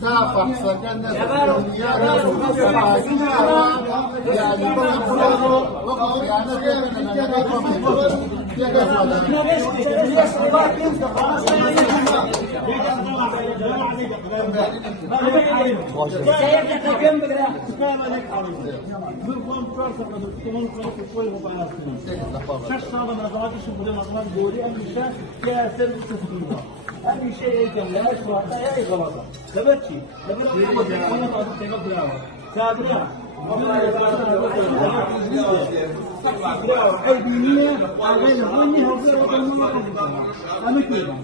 سافر سكن أي شيء يكمل أشوار أي غلطة ثبتشي ثبتشي أنا طالب تقبل سابرا الدنيا غير غني هو غير المواقف أنا كذا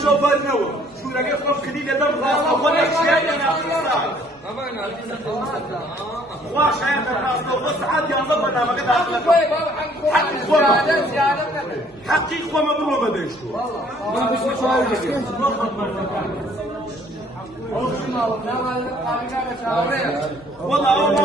شوف النوى شو لقيت فرص جديده تبغى اول شيء انا واش هذا عاد يا ضبط انا ما قد حقيقه مبروك ما ادري شو والله